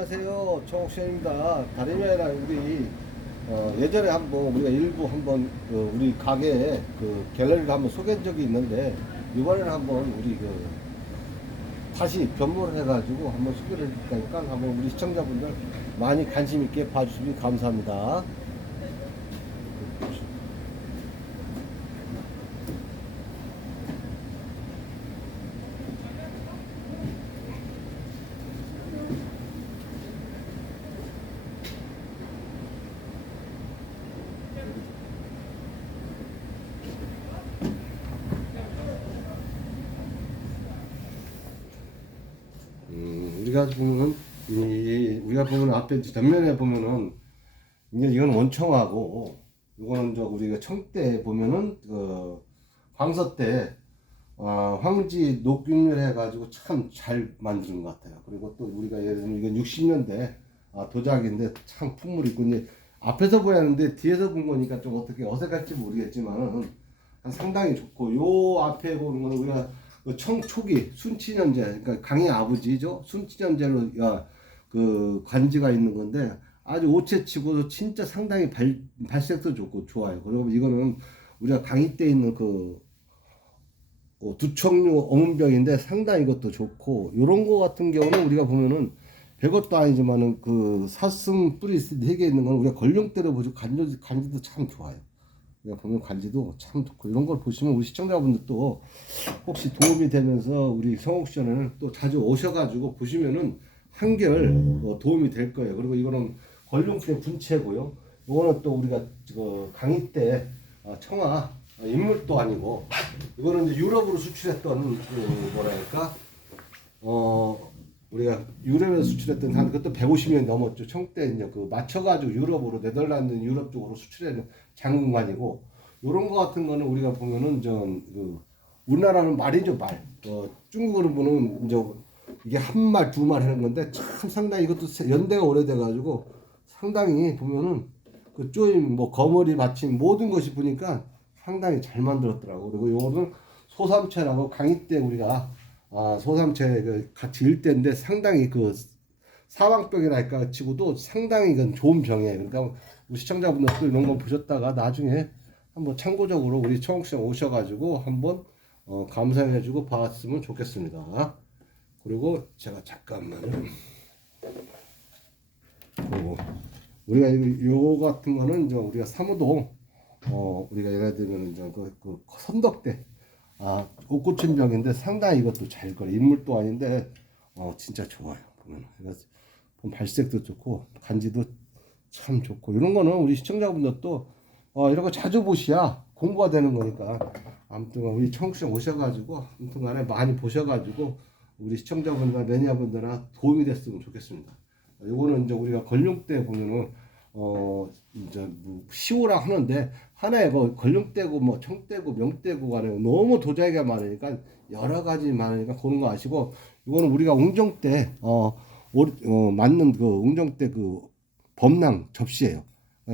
안녕하세요. 청옥션입니다. 다름이 아니라 우리 예전에 한번 우리가 일부 한번 우리 가게에 그 갤러리를 한번 소개한 적이 있는데 이번에는 한번 우리 다시 변모를 해가지고 한번 소개를 해드릴 테니까 한번 우리 시청자분들 많이 관심 있게 봐주시면 감사합니다. 우리가 보면 앞에 전면에 보면은 이제 이건 원청하고 이거는 저 우리가 청대 보면은 그 황서 때 황지 녹균을 해가지고 참 잘 만드는 것 같아요. 그리고 또 우리가 예를 들면 이건 60년대 도자기인데 참 품물 있고 이제 앞에서 보였는데 뒤에서 본 거니까 좀 어떻게 어색할지 모르겠지만 상당히 좋고 요 앞에 보는 거는 우리가 그 청초기 순치년제 그러니까 강의 아버지죠. 순치년제로 그 관지가 있는 건데 아주 오체치고도 진짜 상당히 발색도 좋고 좋아요. 그리고 이거는 우리가 강의 때 있는 두청류 어문병인데 상당히 이것도 좋고 요런 거 같은 경우는 우리가 보면은 별것도 아니지만은 그 사슴 뿌리 4개 있는 건 우리가 걸룡대로 보죠. 간지도 참 좋아요. 우리가 보면 관지도 참 좋고 이런 걸 보시면 우리 시청자분들도 혹시 도움이 되면서 우리 성옥션을 또 자주 오셔가지고 보시면은 한결 도움이 될 거예요. 그리고 이거는 걸룡대 분체고요. 이거는 또 우리가 강의 때 청아 인물도 아니고 이거는 이제 유럽으로 수출했던 뭐랄까 우리가 유럽에서 수출했던 한 그것도 150년 넘었죠. 청때 이제 그 맞춰가지고 유럽으로 네덜란드 유럽 쪽으로 수출하는 장군관이고 요런 거 같은 거는 우리가 보면은 우리나라는 말이죠 말. 중국으로 보면 이제 이게 한 말 두 말 하는 건데 참 상당히 이것도 연대가 오래돼가지고 상당히 보면은 그 조임 뭐 거머리 받침 모든 것이 보니까 상당히 잘 만들었더라고. 그리고 요거는 소삼체라고 강의 때 우리가 소삼체 같이 일대인데 상당히 그 사방병이랄까 치고도 상당히 이건 좋은 병이에요. 그러니까 우리 시청자분들도 이런 거 보셨다가 나중에 한번 참고적으로 우리 청옥시장 오셔가지고 한번 감상해주고 봤으면 좋겠습니다. 그리고 제가 잠깐만요. 그리고 우리가 요 같은 거는 이제 우리가 사무도 우리가 예를 들면 이제 그 선덕대 옷고춘병인데 상당히 이것도 잘 걸려. 인물도 아닌데 진짜 좋아요. 보면 그래서 발색도 좋고 간지도 참 좋고 이런 거는 우리 시청자분들도 이런 거 자주 보셔야 공부가 되는 거니까 아무튼 우리 청취자 오셔가지고 아무튼간에 많이 보셔가지고 우리 시청자분들 매니아분들아 도움이 됐으면 좋겠습니다. 요거는 이제 우리가 걸룡대 보면은 이제 뭐 시오라 하는데 하나에 뭐 걸룡대고 뭐 청대고 명대고 간에 너무 도자기가 많으니까 여러 가지 많으니까 그런 거 아시고 이거는 우리가 웅정대 맞는 그 웅정대 그 범랑 접시예요.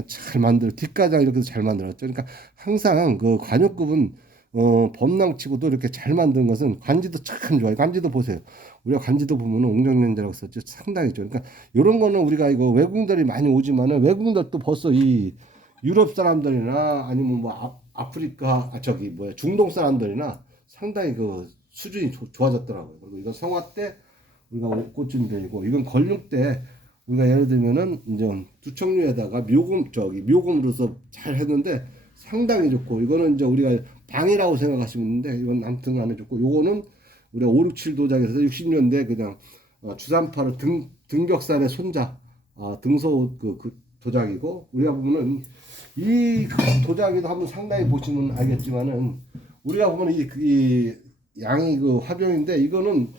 잘 만들 뒷가장 이렇게 잘 만들었죠. 그러니까 항상 그 관역급은 범랑치고도 이렇게 잘 만든 것은 관지도 참 좋아요. 관지도 보세요. 우리가 관지도 보면은 웅정연대라고 썼죠. 상당히 좋아요. 그러니까 이런 거는 우리가 이거 외국인들이 많이 오지만은 외국인들도 벌써 이 유럽 사람들이나 아니면 뭐 아프리카 저기 뭐야 중동 사람들이나 상당히 그 수준이 좋아졌더라고요. 그리고 이건 성화 때 우리가 꽃준병이고 이건 걸육 때 우리가 예를 들면은 이제 두청류에다가 묘금으로서 잘 했는데 상당히 좋고 이거는 이제 우리가 방이라고 생각하시면 되는데 이건 아무튼 안에 좋고 요거는 우리가 5, 6, 7 도자기에서 60년대 그냥 주산파를 등격산의 손자 등소 그 도자기고 우리가 보면은 이 도자기도 한번 상당히 보시면 알겠지만은 우리가 보면 이 양이 그 화병인데 이거는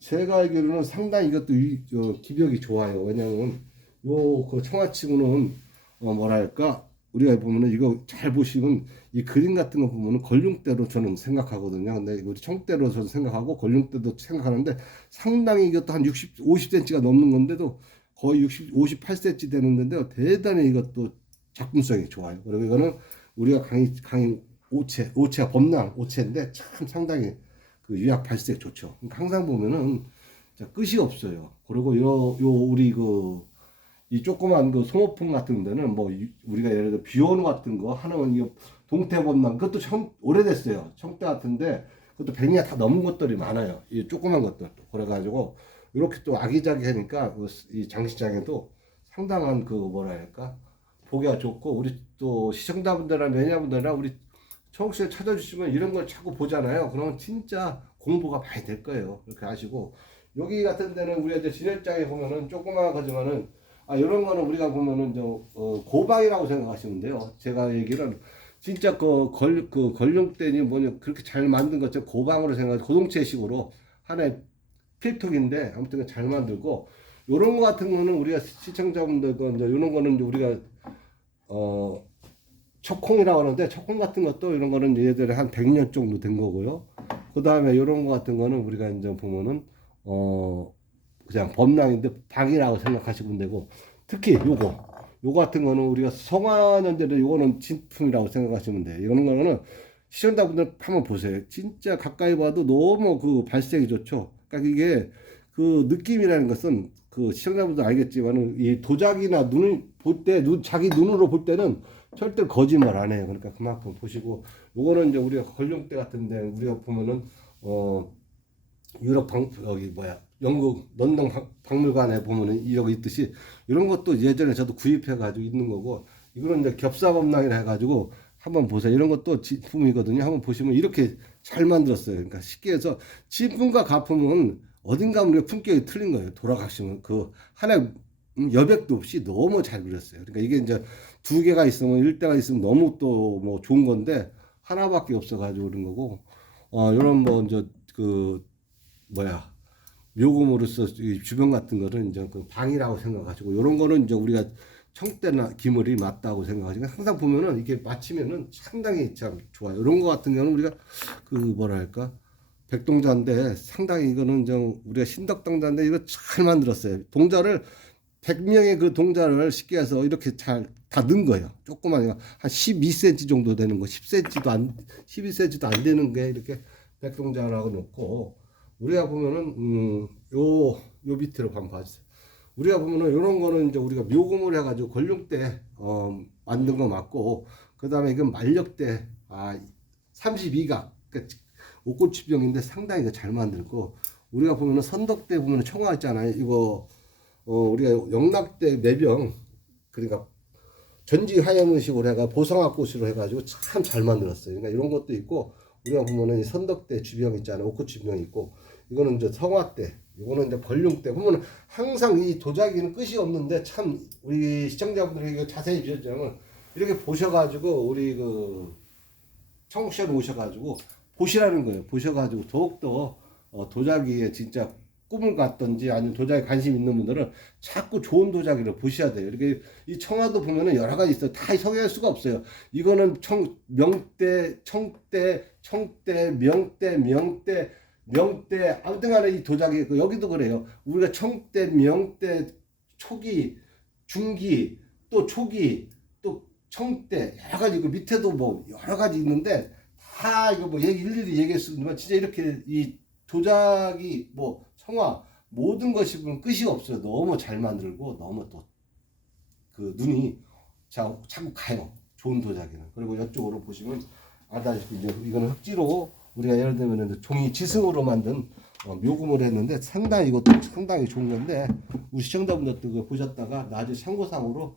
제가 알기로는 상당히 이것도 기벽이 좋아요. 왜냐면 요 그 청아치고는 뭐랄까 우리가 보면은 이거 잘 보시면 이 그림 같은 거 보면은 걸륭대로 저는 생각하거든요. 근데 우리 청대로 저는 생각하고 걸륭대도 생각하는데 상당히 이것도 한 50cm가 넘는 건데도 거의 58cm 되는 건데요. 대단히 이것도 작품성이 좋아요. 그리고 이거는 우리가 강의 오체가 범랑 오체인데 참 상당히 그 유약 발색 좋죠. 그러니까 항상 보면은 자, 끝이 없어요. 그리고 요 우리 이 조그만 소모품 같은 데는 뭐 우리가 예를 들어 비오는 같은 거 하는 이 동태범람 그것도 오래됐어요. 청대 같은데 그것도 100년 다 넘은 것들이 많아요. 이 조그만 것들. 그래가지고 이렇게 또 아기자기하니까 이 장시장에도 상당한 뭐라 할까 보기가 좋고 우리 또 시청자분들이나 매니아분들이나 우리 청취를 찾아주시면 이런 걸 자꾸 보잖아요. 그러면 진짜 공부가 많이 될 거예요. 그렇게 아시고 여기 같은 데는 우리가 이제 진열장에 보면은 조그마한 거지만은 이런 거는 우리가 보면은 고방이라고 생각하시면 돼요. 제가 얘기는 진짜 걸림대니 뭐냐 그렇게 잘 만든 것처럼 고방으로 생각해서 고동체식으로 하나의 필통인데 아무튼 잘 만들고 요런 거 같은 거는 우리가 시청자분들도 이제 요런 거는 이제 우리가 척콩이라고 하는데 척콩 같은 것도 이런 거는 얘들이 한 100년 정도 된 거고요. 그 다음에 이런 거 같은 거는 우리가 이제 보면은 그냥 범랑인데 방이라고 생각하시면 되고 특히 요거 같은 거는 우리가 성화년대로 요거는 진품이라고 생각하시면 돼요. 이런 거는 시청자분들 한번 보세요. 진짜 가까이 봐도 너무 발색이 좋죠. 그러니까 이게 느낌이라는 것은 시청자분들 알겠지만은 이 도자기나 눈을 볼 때 자기 눈으로 볼 때는 절대 거짓말 안 해요. 그러니까 그만큼 보시고 요거는 이제 우리가 걸룡대 같은데 우리가 보면은 유럽 여기 영국 런던 박물관에 보면은 여기 있듯이 이런 것도 예전에 저도 구입해 가지고 있는 거고 이거는 이제 겹사범랑이라 해가지고 한번 보세요. 이런 것도 진품이거든요. 한번 보시면 이렇게 잘 만들었어요. 그러니까 쉽게 해서 진품과 가품은 어딘가 우리가 품격이 틀린 거예요. 돌아가시면 하나 여백도 없이 너무 잘 그렸어요. 그러니까 이게 이제 두 개가 있으면 일대가 있으면 너무 또 뭐 좋은 건데 하나밖에 없어가지고 그런 거고 이런 뭐 이제 묘금으로서 주변 같은 거는 이제 방이라고 생각하시고 이런 거는 이제 우리가 청대나 기물이 맞다고 생각하시고 항상 보면은 이게 맞추면은 상당히 참 좋아요. 이런 거 같은 경우는 우리가 뭐랄까 백동자인데 상당히 이거는 좀 우리가 신덕동자인데 이거 잘 만들었어요. 동자를 100명의 동자를 쉽게 해서 이렇게 잘 다 넣은 거예요. 조그만 한 12cm 정도 되는 거, 10cm도 12cm도 안 되는 게 이렇게 백동자라고 놓고 우리가 보면은 요 밑으로 한번 봐주세요. 우리가 보면은 이런 거는 이제 우리가 묘금을 해가지고 걸룡대 만든 거 맞고 그 다음에 이건 만력대 32각 그러니까 옷꽃치병인데 상당히 잘 만들고 우리가 보면은 선덕대 보면은 청아 있잖아요. 이거 우리가 영락대 매병 그러니까 전지 화염의식으로 해가 보성학꽃으로 해가지고 참 잘 만들었어요. 그러니까 이런 것도 있고 우리가 보면은 이 선덕대 주병 있잖아요. 옷꽃주병 있고 이거는 이제 성화대, 이거는 이제 걸룡대 보면은 항상 이 도자기는 끝이 없는데 참 우리 시청자분들이 이거 자세히 보시자면 이렇게 보셔가지고 우리 청취자로 오셔가지고 보시라는 거예요. 보셔가지고 더욱더 도자기에 진짜 꿈을 갖던지 아니면 도자기 관심 있는 분들은 자꾸 좋은 도자기를 보셔야 돼요. 이렇게 이 청화도 보면은 여러 가지 있어요. 다 소개할 수가 없어요. 이거는 명대, 청대, 명대 아무튼 간에 이 도자기 여기도 그래요. 우리가 청대, 명대, 초기, 중기, 또 초기, 또 청대 여러 가지 밑에도 뭐 여러 가지 있는데 다 이거 뭐 일일이 얘기할 수 있지만 진짜 이렇게 이 도자기 뭐 청화 모든 것이 보면 끝이 없어요. 너무 잘 만들고 너무 또 눈이 자꾸 가요. 좋은 도자기는. 그리고 이쪽으로 보시면 알다시피 이제 이거는 흑지로 우리가 예를 들면 종이 지승으로 만든 묘금을 했는데 상당히 이것도 상당히 좋은 건데 우리 시청자분들도 보셨다가 나중에 참고상으로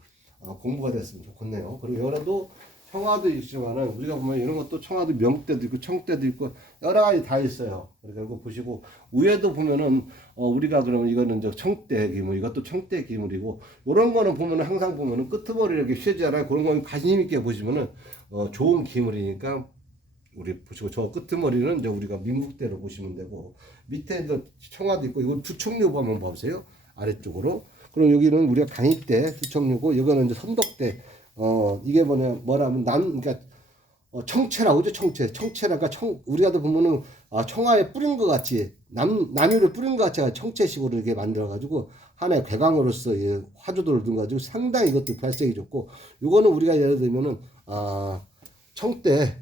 공부가 됐으면 좋겠네요. 그리고 여러도 청화도 있지만은 우리가 보면 이런 것도 청화도 명대도 있고 청대도 있고 여러 가지 다 있어요. 그리고 보시고 위에도 보면은 우리가 그러면 이거는 이제 청대 기물, 이것도 청대 기물이고 이런 거는 보면은 항상 보면은 끄트머리 이렇게 휘잖아요. 그런 거는 관심 있게 보시면은 좋은 기물이니까 우리 보시고 저 끄트머리는 이제 우리가 민국대로 보시면 되고 밑에 청화도 있고 이거 두청류부 한번 봐보세요. 아래쪽으로. 그럼 여기는 우리가 간이대 두청류고 이거는 이제 선덕대. 이게 뭐라면 그러니까 청채라고 그죠? 청채라가 우리가도 보면은 청아에 뿌린 것 같이 남유를 뿌린 것 같이 청채식으로 이렇게 만들어 가지고 하나의 괴강으로서 화조도를 둔 가지고 상당히 이것도 발색이 좋고 요거는 우리가 예를 들면은 청대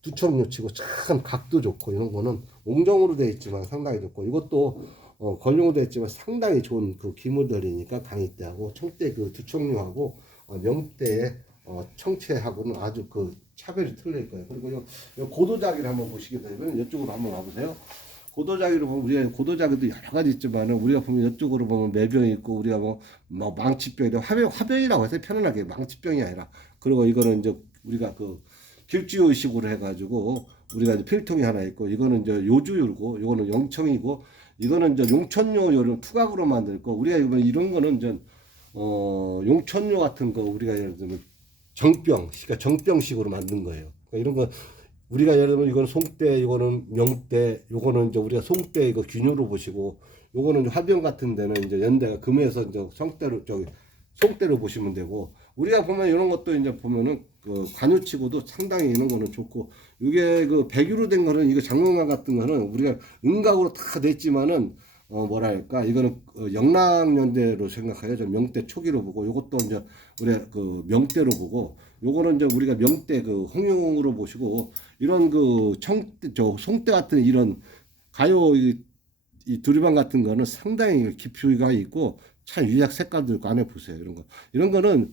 두청류 치고 참 각도 좋고 이런 거는 옹정으로 되어 있지만 상당히 좋고 이것도 권룡도 했지만 상당히 좋은 그 기모델이니까 강의대하고 청대 그 두 청룡하고 명대 청채하고는 아주 그 차별이 틀릴 거예요. 그리고 요 고도자기를 한번 보시게 되면 이쪽으로 한번 와보세요. 고도자기로 보면 우리가 고도자기도 여러 가지 있지만은 우리가 보면 이쪽으로 보면 매병이 있고 우리가 뭐 망치병이 화병이라고 해서 편안하게 망치병이 아니라 그리고 이거는 이제 우리가 그 길주의식으로 해가지고 우리가 이제 필통이 하나 있고 이거는 이제 요주율고 이거는 영청이고 이거는 이제 용천요를 투각으로 만들 거 우리가 이런 거는 이제 용천요 같은 거 우리가 예를 들면 정병 그러니까 정병식으로 만든 거예요. 그러니까 이런 거 우리가 예를 들면 이거는 송대, 이거는 명대, 요거는 이제 우리가 송대 이거 균요로 보시고, 요거는 화병 같은 데는 이제 연대가 금에서 이제 성대로 저기 송대로 보시면 되고, 우리가 보면 이런 것도 이제 보면은 그 관유치고도 상당히 이런 거는 좋고, 이게 그 백유로 된 거는 이거 장롱만 같은 거는 우리가 음각으로 다 냈지만은 뭐랄까 이거는 영락연대로 생각해요. 저 명대 초기로 보고 요것도 이제 우리 그 명대로 보고 요거는 이제 우리가 명대 그 홍용으로 보시고 이런 그 청대 저 송대 같은 이런 가요 이 두리방 같은 거는 상당히 깊이가 있고 참 유약 색깔도 있고 안에 보세요. 이런 거는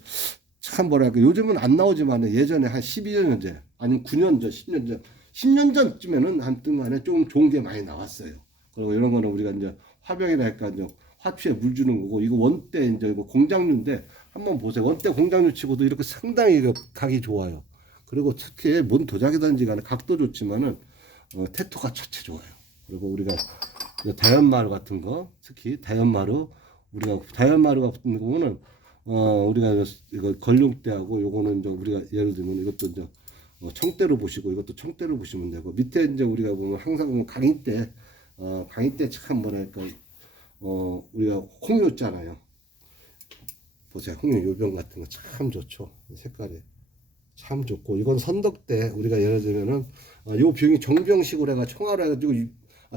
참 뭐랄까 요즘은 안 나오지만 예전에 한 12년 전 아니면 9년 전 10년 전 10년 전쯤에는 한동안에 좀 좋은 게 많이 나왔어요. 그리고 이런 거는 우리가 이제 화병이라 할까 이제 화추에 물 주는 거고 이거 원대 이제 뭐 공장류인데 한번 보세요. 원대 공장류 치고도 이렇게 상당히 각이 좋아요. 그리고 특히 뭔 도자기든지 간에 각도 좋지만은 태토가 자체 좋아요. 그리고 우리가 다연마루 같은 거 특히 다연마루 우리가 다연마루 같은 경우는 우리가 이거 걸룡대하고 요거는 이제 우리가 예를 들면 이것도 이제 청대로 보시고 이것도 청대로 보시면 되고 밑에 이제 우리가 보면 항상 보면 강인대 강인대 참 뭐랄까 우리가 홍요잖아요. 보세요. 홍요 요병 같은 거 참 좋죠. 색깔이 참 좋고 이건 선덕대 우리가 예를 들면은 요 병이 정병식으로 해가 청화로 해가지고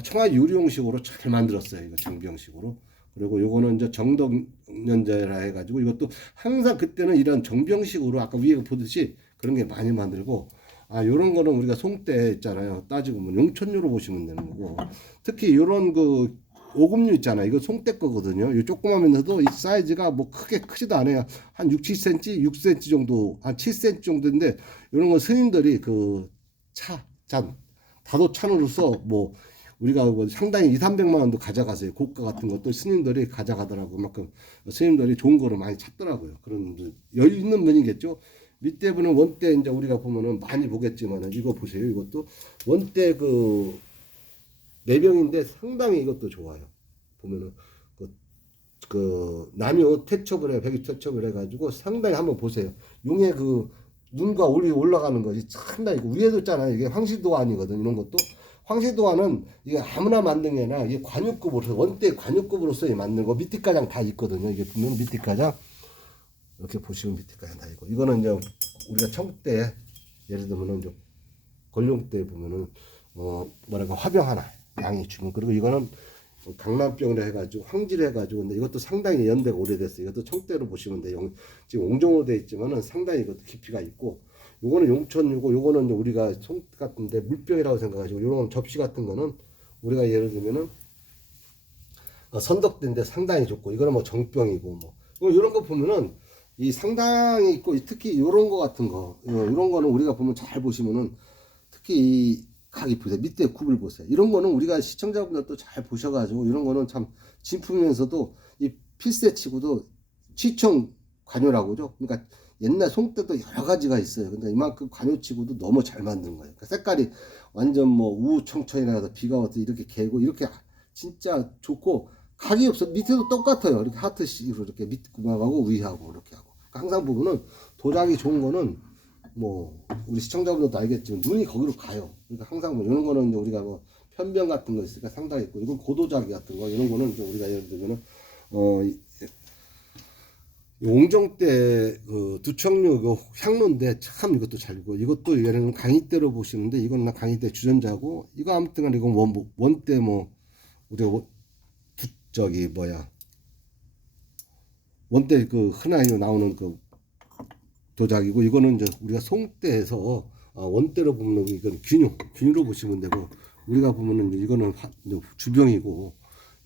청화 유리용식으로 잘 만들었어요. 이거 정병식으로. 그리고 요거는 이제 정덕년자라 해가지고 이것도 항상 그때는 이런 정병식으로 아까 위에 보듯이 그런 게 많이 만들고 요런 거는 우리가 송대 있잖아요. 따지고 보면 용천류로 보시면 되는 거고 특히 요런 그 오금류 있잖아요. 이거 송대 거거든요. 이 조그마면서도 이 사이즈가 뭐 크게 크지도 않아요. 한 6, 7cm, 6cm 정도, 한 7cm 정도인데 이런 거 스님들이 그 잔, 다도 찬으로서 뭐 우리가 뭐 상당히 2, 300만 원도 가져가세요. 고가 같은 것도 스님들이 가져가더라고. 그만큼 스님들이 좋은 거를 많이 찾더라고요. 그런 여유 있는 분이겠죠. 밑에 분은 원대 이제 우리가 보면은 많이 보겠지만 이거 보세요. 이것도 원대 그 내병인데 상당히 이것도 좋아요. 보면은 그 남이 태첩을 해 백이 태첩을 해가지고 상당히 한번 보세요. 용의 그 눈과 올이 올라가는 것이 상당히 위에도 있잖아요. 이게 황시도 아니거든. 이런 것도 황시도안은 이게 아무나 만든 게 아니라 이게 관유급으로서 원대 관유급으로서 만들고 밑에 가장 다 있거든요. 이게 보면 밑에 가장 이렇게 보시면 밑에 가장 다 있고 이거는 이제 우리가 청대 예를 들면 이제 걸룡대 보면은 뭐랄까 화병 하나 양이 주면 그리고 이거는 강남병으로 해가지고 황지를 해가지고 근데 이것도 상당히 연대가 오래됐어요. 이것도 청대로 보시면 돼요. 지금 옹종으로 되어 있지만은 상당히 이것도 깊이가 있고 요거는 용천유고 요거는 우리가 손 같은데 물병이라고 생각하시고 요런 접시 같은 거는 우리가 예를 들면은 선덕대인데 상당히 좋고 이거는 뭐 정병이고 뭐 이런 거 보면은 이 상당히 있고 특히 요런 거 같은 거 이런 거는 우리가 보면 잘 보시면은 특히 이 각이 보세요. 밑에 굽을 보세요. 이런 거는 우리가 시청자분들도 잘 보셔가지고 이런 거는 참 진품이면서도 이 필세치고도 시청 관여라고 죠. 그러니까 옛날 송대도 여러 가지가 있어요. 근데 이만큼 관여치고도 너무 잘 만든 거예요. 그러니까 색깔이 완전 뭐 우청천이라서 비가 와서 이렇게 개고 이렇게 진짜 좋고 각이 없어. 밑에도 똑같아요. 이렇게 하트식으로 이렇게 밑 구멍하고 위하고 이렇게 하고. 그러니까 항상 보면은 도자기 좋은 거는 뭐 우리 시청자분들도 알겠지만 눈이 거기로 가요. 그러니까 항상 뭐 이런 거는 우리가 뭐 편병 같은 거 있으니까 상당히 있고 이건 고도자기 같은 거 이런 거는 좀 우리가 예를 들면은 옹정 때 그 두청류 그 향로인데 참 이것도 잘고 이것도 얘는 강의대로 보시는데 이건 나 강의대 주전자고 이거 아무튼간 이건 원대 뭐 우리가 저기 뭐야 원대 그 흔하게 나오는 그 도자기고 이거는 이제 우리가 송대에서 원대로 보면 이건 균유로 보시면 되고 우리가 보면은 이거는 주병이고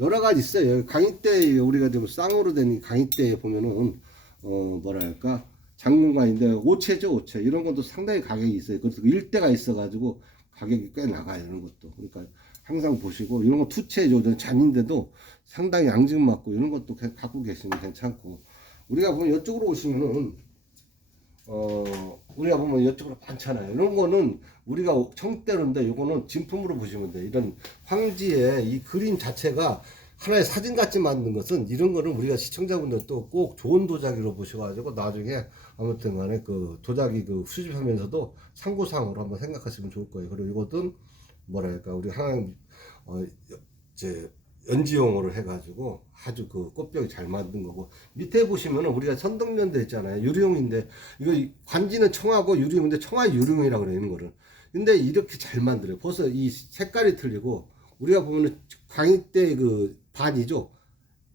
여러 가지 있어요. 강의대 우리가 좀 쌍으로 된 강의대에 보면은 뭐랄까 장문가인데 오체죠, 오체. 이런 것도 상당히 가격이 있어요. 그래서 일대가 있어가지고 가격이 꽤 나가요. 이런 것도. 그러니까 항상 보시고 이런 거 투체죠. 잔인데도 상당히 앙증맞고 이런 것도 갖고 계시면 괜찮고. 우리가 보면 이쪽으로 오시면은 우리가 보면 이쪽으로 많잖아요. 이런 거는 우리가 청대로인데 요거는 진품으로 보시면 돼요. 이런 황지의 이 그림 자체가 하나의 사진 같이 만든 것은 이런 거는 우리가 시청자분들도 꼭 좋은 도자기로 보셔가지고 나중에 아무튼 간에 그 도자기 그 수집하면서도 참고사항으로 한번 생각하시면 좋을 거예요. 그리고 이것은 뭐랄까 우리 하나 이제 연지용으로 해가지고 아주 그 꽃병이 잘 만든 거고 밑에 보시면은 우리가 선덕면대 있잖아요. 유리용인데 이거 관지는 청하고 유리용인데 청하 유리용이라고 그래요. 이런 거를. 근데 이렇게 잘 만들어요. 벌써 이 색깔이 틀리고 우리가 보면은 광익대 그 반이죠.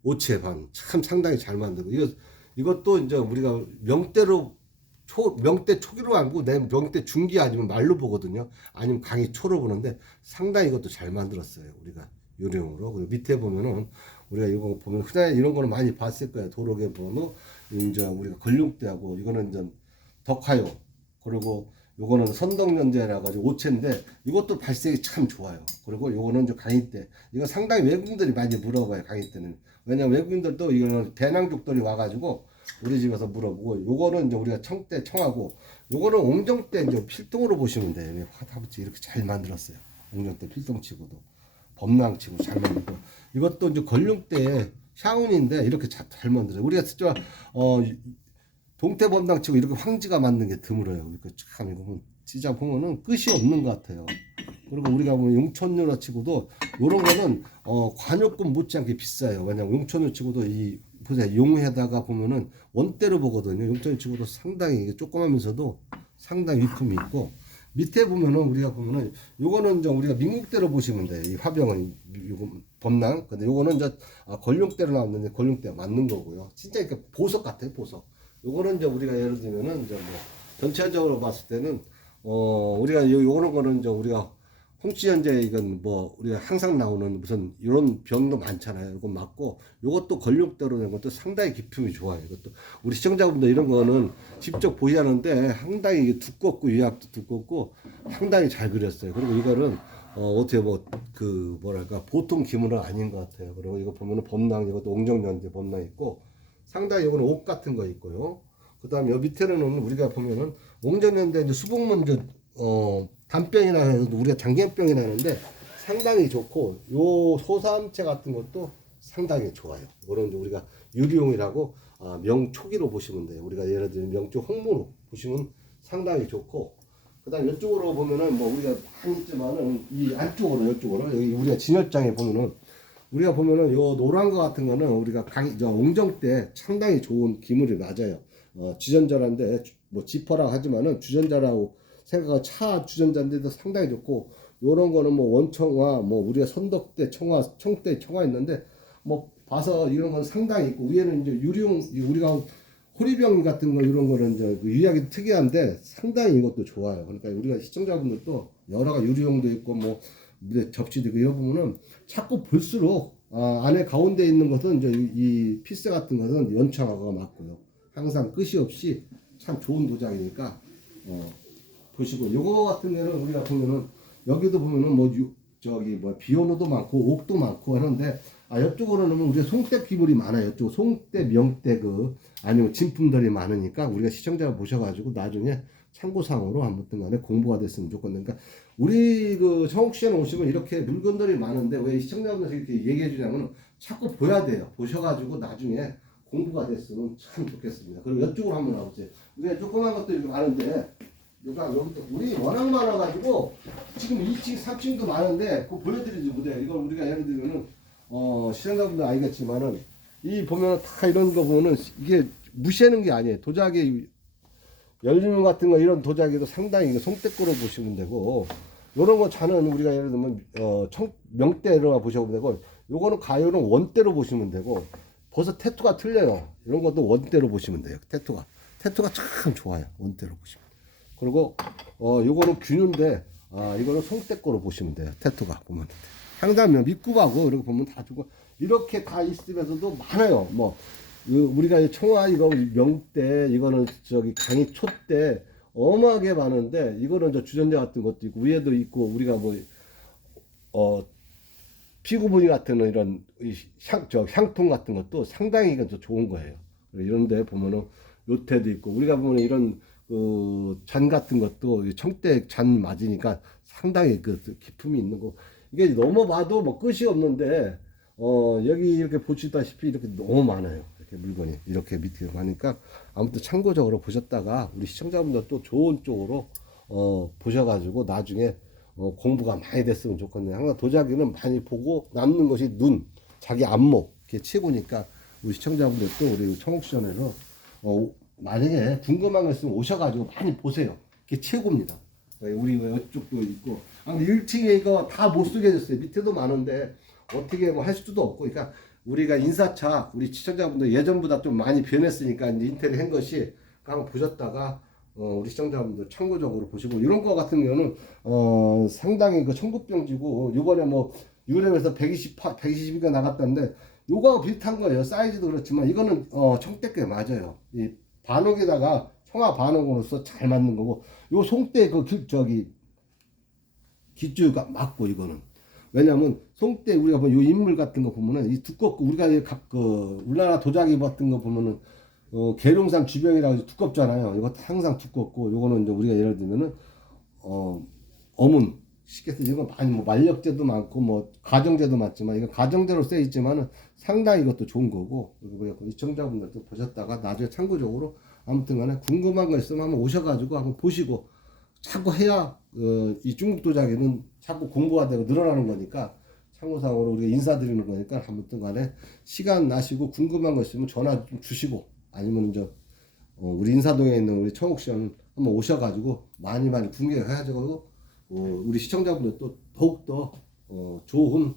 오체 반. 참 상당히 잘 만들고 이것도 이제 우리가 명대로 명대 초기로 알고 내 명대 중기 아니면 말로 보거든요. 아니면 강의 초로 보는데 상당히 이것도 잘 만들었어요. 우리가 유령으로. 그리고 밑에 보면은 우리가 이거 보면 흔히 이런 거는 많이 봤을 거예요. 도로계 번호 이제 우리가 걸림대하고 이거는 이제 덕화요. 그리고 요거는 선덕연재라 가지고 오체인데 이것도 발색이 참 좋아요. 그리고 요거는 이제 강의대. 이거 상당히 외국인들이 많이 물어봐요. 강의대는. 왜냐면 외국인들도 이거는 배낭족들이 와가지고 우리 집에서 물어보고 요거는 이제 우리가 청대 청하고 요거는 옹정대 이제 필동으로 보시면 돼요. 화답지 이렇게 잘 만들었어요. 옹정대 필동치고도 범랑치고 잘 만들고 이것도 이제 걸림대 샤운인데 이렇게 잘 만들어요. 우리가 진짜 동태범당치고 이렇게 황지가 만든 게 드물어요. 그러니까 참 이거 진짜 보면은 끝이 없는 것 같아요. 그리고 우리가 보면 용천유라 치고도 이런 거는 관역금 못지않게 비싸요. 왜냐면 용천유 치고도 이 보세요. 용에다가 보면은 원대로 보거든요. 용천유 치고도 상당히 조그마면서도 상당히 위품이 있고 밑에 보면은 우리가 보면은 요거는 이제 우리가 민국대로 보시면 돼요. 이 화병은 요거 범랑. 근데 요거는 이제 걸룡대로 나왔는데 걸룡대 맞는 거고요. 진짜 이렇게 보석 같아요. 보석. 요거는 이제 우리가 예를 들면은 이제 뭐 전체적으로 봤을 때는 우리가 요런 거는 이제 우리가 홍치현재 이건 뭐 우리가 항상 나오는 무슨 이런 병도 많잖아요. 이거 맞고 요것도 걸림대로 된 것도 상당히 기품이 좋아요. 이것도 우리 시청자분들 이런 거는 직접 보이하는데 상당히 이게 두껍고 유약도 두껍고 상당히 잘 그렸어요. 그리고 이거는 어떻게 뭐 그 뭐랄까 보통 기물은 아닌 것 같아요. 그리고 이거 보면은 범랑 이것도 옹정연재 범랑 있고 상당히 이거는 옷 같은 거 있고요. 그다음에 여 밑에는 우리가 보면은 옹정연재 이제 수복문제 단병이나 해서 우리가 장기병이나 하는데 상당히 좋고 요 소삼체 같은 것도 상당히 좋아요. 이거는 우리가 유리용이라고 명초기로 보시면 돼요. 우리가 예를 들면 명초 홍무로 보시면 상당히 좋고 그다음 이쪽으로 보면은 뭐 우리가 많이 있지만은 이 안쪽으로 이쪽으로 여기 우리가 진열장에 보면은 우리가 보면은 요 노란 거 같은 거는 우리가 옹정 때 상당히 좋은 기물이 맞아요. 주전자라는데 뭐 지퍼라고 하지만은 주전자라고 생각하 차 주전자인데도 상당히 좋고 요런 거는 뭐 원청화 뭐 우리가 선덕대 청화 청대 청화 있는데 뭐 봐서 이런 건 상당히 있고 위에는 이제 유리용 우리가 호리병 같은 거 이런 거는 이제 그 유약이 특이한데 상당히 이것도 좋아요. 그러니까 우리가 시청자분들도 여러 가지 유리용도 있고 뭐 접시도 있고 이런 부분은 자꾸 볼수록 안에 가운데 있는 것은 이제 이 피스 같은 것은 연청화가 맞고요. 항상 끝이 없이 참 좋은 도장이니까 보시고 요거 같은 경우는 우리가 보면은 여기도 보면은 뭐 저기 뭐 비오노도 많고 옥도 많고 하는데 이쪽으로는 우리가 송대 기물이 많아요. 이쪽 송대 명대 그 아니면 진품들이 많으니까 우리가 시청자 보셔가지고 나중에 참고사항으로 아무튼 간에 공부가 됐으면 좋겠는데 그러니까 우리 그 청옥시장에 오시면 이렇게 물건들이 많은데 왜 시청자분들 이렇게 얘기해 주냐면 자꾸 보야 돼요. 보셔가지고 나중에 공부가 됐으면 참 좋겠습니다. 그리고 이쪽으로 한번 와보세요. 우리가 조그만 것들이 많은데 여기도 우리 워낙 많아가지고 지금 2층, 3층도 많은데 그거 보여드리지 못해요. 이걸 우리가 예를 들면은 시청자분들 알겠지만은 이 보면 다 이런 거 보면은 이게 무시하는 게 아니에요. 도자기 열림 같은 거 이런 도자기도 상당히 송대꾸로 보시면 되고 요런 거 잔은 우리가 예를 들면 명대로 보시면 되고 요거는 가요는 원대로 보시면 되고 벌써 태투가 틀려요. 이런 것도 원대로 보시면 돼요. 태투가 참 좋아요. 원대로 보시면. 그리고 요거는 균인데 이거는 송대거로 보시면 돼요. 태투가 보면 항상 밑굽하고 이렇게 보면 다 주고 이렇게 다 있으면서도 많아요. 뭐 우리가 이 청아 이거 명때 이거는 저기 강의 초 때 어마하게 많은데 이거는 저 주전자 같은 것도 있고 위에도 있고 우리가 어 피구분이 같은 이런 향통 같은 것도 상당히 더 좋은 거예요. 이런데 보면은 요태도 있고 우리가 보면 이런 잔 같은 것도 청대 잔 맞으니까 상당히 그 기품이 있는 거. 이게 넘어봐도 뭐 끝이 없는데 여기 이렇게 보시다시피 이렇게 너무 많아요. 이렇게 물건이 이렇게 밑에 많으니까 아무튼 참고적으로 보셨다가 우리 시청자분들 또 좋은 쪽으로 보셔가지고 나중에 공부가 많이 됐으면 좋겠네요. 항상 도자기는 많이 보고 남는 것이 눈, 자기 안목, 이게 최고니까 우리 시청자분들도 우리 청옥시전에서 만약에 궁금한 거 있으면 오셔가지고 많이 보세요. 그게 최고입니다. 우리 이쪽도 있고, 1층에 이거 다 못 쓰게 됐어요. 밑에도 많은데 어떻게 뭐 할 수도 없고, 그러니까 우리가 인사차 우리 시청자분들 예전보다 좀 많이 변했으니까 이제 인테리어 한 것이 한번 보셨다가 우리 시청자분들 참고적으로 보시고 이런 거 같은 경우는 상당히 그 청국병지고 요번에 뭐 유럽에서 120가 나갔다는데 요거하고 비슷한 거예요. 사이즈도 그렇지만 이거는 청대께 맞아요. 이 반옥에다가 청아 반옥으로서 잘 맞는 거고 요 송대 저기 기주가 맞고 이거는 왜냐면 송대 우리가 뭐 요 인물 같은 거 보면은 이 두껍고 우리가 그 우리나라 도자기 같은 거 보면은 계룡산 주병이라고 해서 두껍잖아요. 이거 항상 두껍고 요거는 이제 우리가 예를 들면은 어문 쉽게 해서 이건 많이 뭐 만력제도 많고 뭐 가정제도 많지만 이거 가정제로 써 있지만은 상당히 이것도 좋은 거고 그리고 시청자분들도 보셨다가 나중에 참고적으로 아무튼간에 궁금한 거 있으면 한번 오셔가지고 한번 보시고 자꾸 해야 이 중국 도자기는 자꾸 공부가 되고 늘어나는 거니까 참고상으로 우리가 인사드리는 거니까 아무튼간에 시간 나시고 궁금한 거 있으면 전화 좀 주시고 아니면 이제 우리 인사동에 있는 우리 청옥시장 한번 오셔가지고 많이 구경해가지고 우리 시청자분들도 더욱더 좋은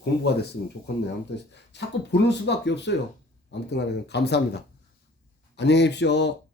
공부가 됐으면 좋겠네요. 아무튼 자꾸 보는 수밖에 없어요. 아무튼간에 감사합니다. 안녕히 계십시오.